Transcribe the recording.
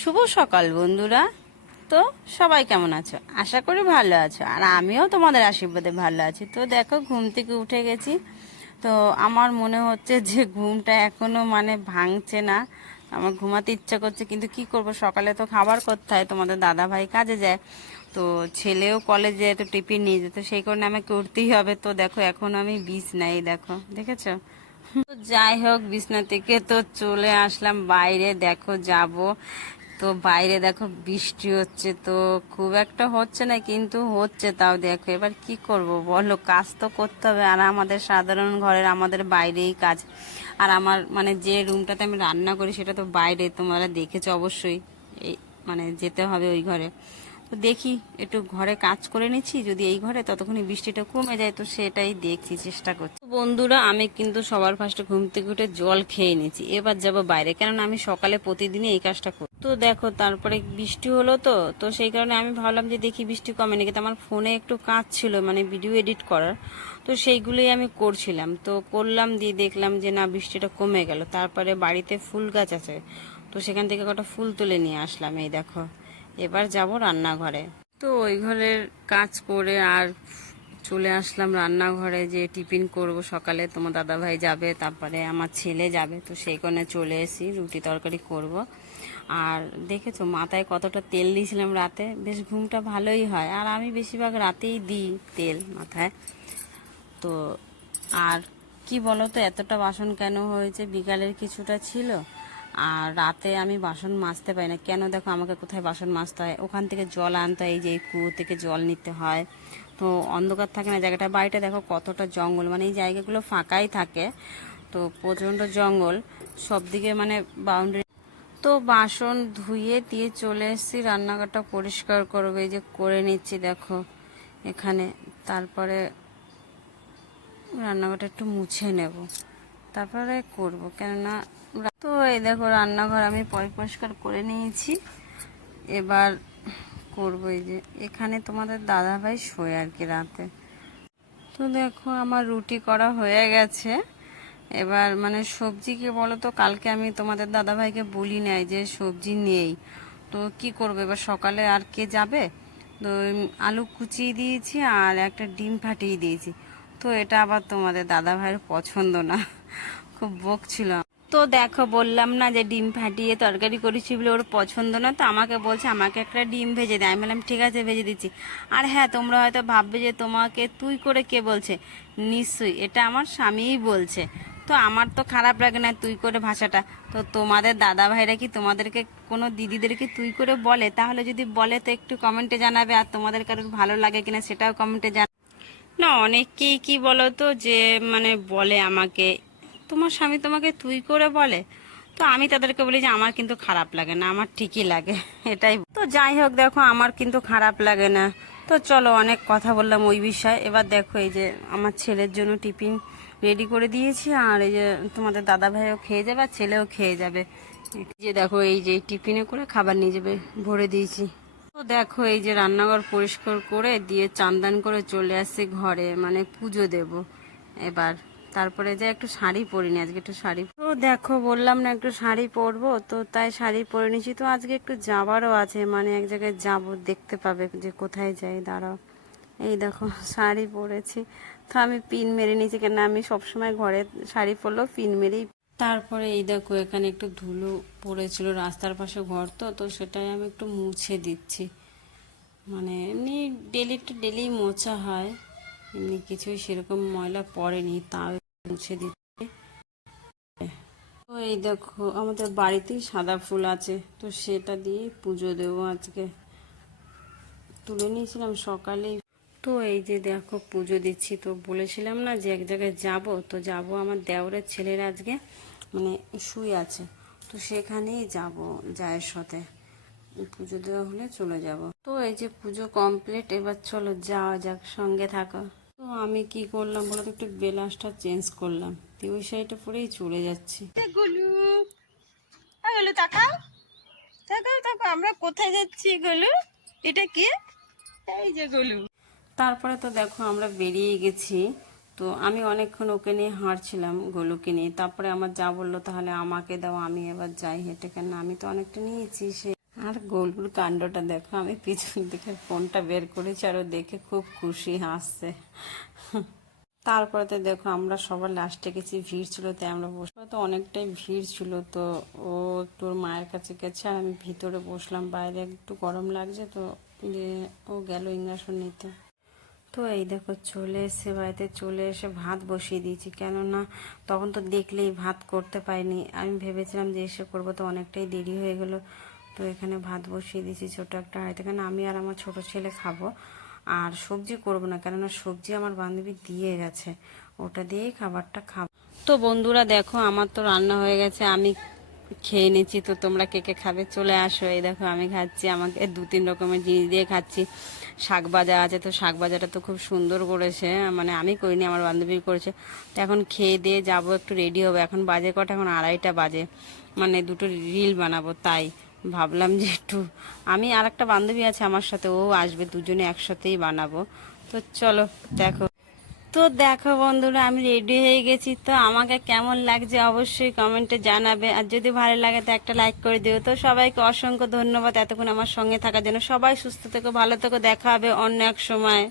শুভ সকাল, বন্ধুরা। তো সবাই কেমন আছো? আশা করি ভালো আছো। আর আমিও তোমাদের আশীর্বাদে ভালো আছি। তো দেখো, ঘুম থেকে উঠে গেছি। তো আমার মনে হচ্ছে যে ঘুমটা এখনও মানে ভাঙছে না। আমার ঘুমাতে ইচ্ছা করছে, কিন্তু কি করব? সকালে তো খাবার করতে হয়। তোমাদের দাদা ভাই কাজে যায়। তো ছেলেও কলেজে তো টিফিন নিয়ে যেত, সেই কারণে আমাকে উঠতেই হবে। তো দেখো, এখন আমি বিষ নাই দেখো। দেখেছ? যাই হোক, বিছনা থেকে তো চলে আসলাম। বাইরে দেখো, যাব। তো বাইরে দেখো বৃষ্টি হচ্ছে তো খুব একটা হচ্ছে না, কিন্তু হচ্ছে তাও দেখো। এবার কি করব বলো? কাজ তো করতে হবে, আর আমাদের সাধারণ ঘরের আমাদের বাইরেই কাজ। আর আমার মানে যে রুমটাতে আমি রান্না করি সেটা তো বাইরে, তোমরা দেখেছ অবশ্যই। এই মানে যেতে হবে ওই ঘরে। তো দেখি, একটু ঘরে কাজ করে নিচ্ছি, যদি এই ঘরে ততক্ষণই বৃষ্টিটা কমে যায়, তো সেটাই দেখছি, চেষ্টা করছি। বন্ধুরা, আমি কিন্তু সবার ফার্স্টে ঘুম থেকে উঠে জল খেয়ে নিয়েছি এবার যাব বাইরে, কেননা আমি সকালে প্রতিদিনই এই কাজটা করি। তো দেখো, তারপরে বৃষ্টি হলো তো তো সেই কারণে আমি ভাবলাম যে দেখি বৃষ্টি কমে নাকি, তো আমার ফোনে একটু কাজ ছিল মানে ভিডিও এডিট করার, তো সেইগুলোই আমি করছিলাম। তো করলাম, দিয়ে দেখলাম যে না, বৃষ্টিটা কমে গেল, তারপরে বাড়িতে ফুল গাছ আছে, তো সেখান থেকে কটা ফুল তুলে নিয়ে আসলাম, এই দেখো। এবার যাব রান্নাঘরে। তো ওই ঘরের কাজ করে আর চলে আসলাম রান্নাঘরে যে টিফিন করব সকালে। তোমার দাদা ভাই যাবে, তারপরে আমার ছেলে যাবে, তো সেই কারণে চলে এসি রুটি তরকারি করব। আর দেখেছ, মাথায় কতটা তেল দিয়েছিলাম রাতে, বেশ ঘুমটা ভালোই হয়। আর আমি বেশিরভাগ রাতেই দিই তেল মাথায়। তো আর কি বলো তো এতটা বাসন কেন হয়েছে? বিকালের কিছুটা ছিল। আর রাতে আমি বাসন মাজতে পারি না। কেন দেখো আমাকে কোথায় বাসন মাজতে হয়? ওখান থেকে জল আনতে হয়, এই যে কুয়ো থেকে জল নিতে হয়। তো অন্ধকার থাকে না জায়গাটা। বাড়িটা দেখো কতটা জঙ্গল মানে এই জায়গাগুলো ফাঁকাই থাকে। তো প্রচণ্ড জঙ্গল, সব দিকে মানে বাউন্ডারি তো বাসন ধুয়ে দিয়ে চলে এসেছি, রান্নাঘরটা পরিষ্কার করবে, এই যে করে নিচ্ছি দেখো এখানে। তারপরে রান্নাঘরটা একটু মুছে নেব। তারপরে করব, কেননা তো এই দেখো রান্নাঘর আমি পরিষ্কার করে নিয়েছি। এবার করব এই যে, এখানে তোমাদের দাদা ভাই শোয় আর কি রাতে। তো দেখো আমার রুটি করা হয়ে গেছে। এবার মানে সবজি কি বলো তো, কালকে আমি তোমাদের দাদা ভাইকে বলি নাই যে সবজি নেই। তো কি করবে, এবার সকালে আর কে যাবে? তো আলু কুচিয়ে দিয়েছি আর একটা ডিম ফাটিয়ে দিয়েছি। তো এটা আবার তোমাদের দাদা ভাইয়ের পছন্দ না। খুব বকছিল। তো দেখো, বললাম না যে ডিম ফাটিয়ে তরকারি করেছি বলে ওর পছন্দ না, তো আমাকে বলছে আমাকে একটা ডিম ভেজে দেয় আমি বললাম, ঠিক আছে, ভেজে দিচ্ছি। আর হ্যাঁ তোমরা হয়তো ভাববে যে তোমাকে তুই করে কে বলছে? নিশ্চয়ই, এটা আমার স্বামীই বলছে। তো আমার তো খারাপ লাগে না তুই করে ভাষাটা। তো তোমাদের দাদা ভাইরা কি তোমাদেরকে, কোনো দিদিদেরকে তুই করে বলে? তাহলে যদি বলে, তো একটু কমেন্টে জানাবে। আর তোমাদের কারোর ভালো লাগে কিনা, সেটাও কমেন্টে জানাবে। না, অনেকেই কি বলো তো যে মানে বলে আমাকে, তোমার স্বামী তোমাকে তুই করে বলে? তো আমি তাদেরকে বলি যে, আমার কিন্তু খারাপ লাগে না, আমার ঠিকই লাগে। এটাই। তো যাই হোক, দেখো, আমার কিন্তু খারাপ লাগে না। তো চলো, অনেক কথা বললাম ওই বিষয়ে। এবার দেখো, এই যে আমার ছেলের জন্য টিফিন রেডি করে দিয়েছি, আর এই যে তোমাদের দাদা ভাইও খেয়ে যাবে, আর ছেলেও খেয়ে যাবে। যে দেখো, এই যে টিফিনে করে খাবার নিয়ে যাবে, ভরে দিয়েছি। তো দেখো, এই যে রান্নাঘর পরিষ্কার করে দিয়ে চান্দান করে চলে আসছি ঘরে মানে পুজো দেব এবার। তারপরে যে একটু শাড়ি পরিনি আজকে একটু শাড়ি তো দেখো, বললাম না একটু শাড়ি পরবো, তো তাই শাড়ি পরে নিয়েছি তো আজকে একটু যাবারও আছে মানে এক জায়গায় যাব, দেখতে পাবে যে কোথায় যাই, দাঁড়াও। এই দেখো, শাড়ি পরেছি। তো আমি পিন মেরে নিয়েছি কেন আমি সবসময় ঘরে শাড়ি পরলেও পিন মেরেই তারপরে এই দেখো, এখানে একটু ধুলো পড়েছিল রাস্তার পাশে ঘর তো তো সেটাই আমি একটু মুছে দিচ্ছি। মানে এমনি ডেলি টু ডেলি মোছা হয়, এমনি কিছুই সেরকম ময়লা পড়েনি, তাও মুছে দিচ্ছি। তো এই দেখো, আমাদের বাড়িতেই সাদা ফুল আছে, তো সেটা দিয়ে পুজো দেবো আজকে। তুলে নিয়েছিলাম সকালেই। তো এই যে দেখো পুজো দিচ্ছি, তো বলেছিলাম না যে এক জায়গায় যাব, তো যাব আমার দেওরের ছেলের আজকে মানে শুই আছে, তো সেখানেই যাব জায়ের সাথে। পুজো দেওয়া হলে চলে যাব। তো এই যে পুজো কমপ্লিট এবার চলো যাওয়া যাক, সঙ্গে থাকো। তো আমি কি করলাম বলো তো, একটু বেলাসটা চেঞ্জ করলাম তো ওই পরেই চলে যাচ্ছি। আমরা কোথায় যাচ্ছি গলু? এটা কি? এই যে গলু। তারপরে তো দেখো আমরা বেরিয়ে গেছি। তো আমি অনেকক্ষণ ওকে নিয়ে হাঁটছিলাম, গোলুকে নিয়ে। তারপরে আমার যা বলল, তাহলে আমাকে দাও, আমি এবার যাই হেঁটে। কেন আমি তো অনেকটা নিয়েছি সে। আর গোলগুল কাণ্ডটা দেখো, আমি পিছন দিকে ফোনটা বের করেছি আর দেখে খুব খুশি হাসছে। তারপরে তো দেখো আমরা সবার লাস্টে গেছি, ভিড় ছিল তাই আমরা বসবো তো অনেকটাই ভিড় ছিল। তো ও একটু মায়ের কাছে গেছে আর আমি ভিতরে বসলাম। বাইরে একটু গরম লাগছে তো ও গেল ইংরাসন নিতে। তো এই দেখো চলে এসে বাড়িতে চলে এসে ভাত বসিয়ে দিয়েছি। কেননা তখন তো দেখলেই ভাত করতে পারিনি। আমি ভেবেছিলাম যে এসে করব, তো অনেকটাই দেরি হয়ে গেল। তো এখানে ভাত বসিয়ে দিয়েছি ছোটো একটা হাঁড়িতে। কেন আমি আর আমার ছোট ছেলে খাব, আর সবজি করব না। কেননা সবজি আমার বান্ধবী দিয়ে গেছে, ওটা দিয়েই খাবারটা খাব। তো বন্ধুরা দেখো, আমার তো রান্না হয়ে গেছে। আমি খেয়ে নিচ্ছি তো তোমরা কে কে খাবে? চলে আসো। এই দেখো, আমি খাচ্ছি আমাকে দু তিন রকমের জিনিস দিয়ে খাচ্ছি। শাক ভাজা আছে তো শাক ভাজাটা তো খুব সুন্দর করেছে। মানে আমি করিনি, আমার বান্ধবী করেছে। তো এখন খেয়ে দিয়ে যাব, একটু রেডি হব। এখন বাজে কটা? এখন আড়াইটা বাজে। মানে দুটো রিল বানাবো, তাই। ভাবলাম যে একটু, আমি আর একটা বান্ধবী আছে আমার সাথে, ও আসবে, দুজনে একসাথেই বানাবো। তো চলো, দেখো। তো দেখো বন্ধুরা, আমি রেডি হয়ে গেছি। তো আমাকে কেমন লাগছে অবশ্যই কমেন্টে জানাবে। আর যদি ভালো লাগে তো একটা লাইক করে দিও। তো সবাইকে অসংখ্য ধন্যবাদ এতক্ষণ আমার সঙ্গে থাকার জন্য। সবাই সুস্থ থেকো, ভালো থেকো। দেখা হবে অন্য এক সময়।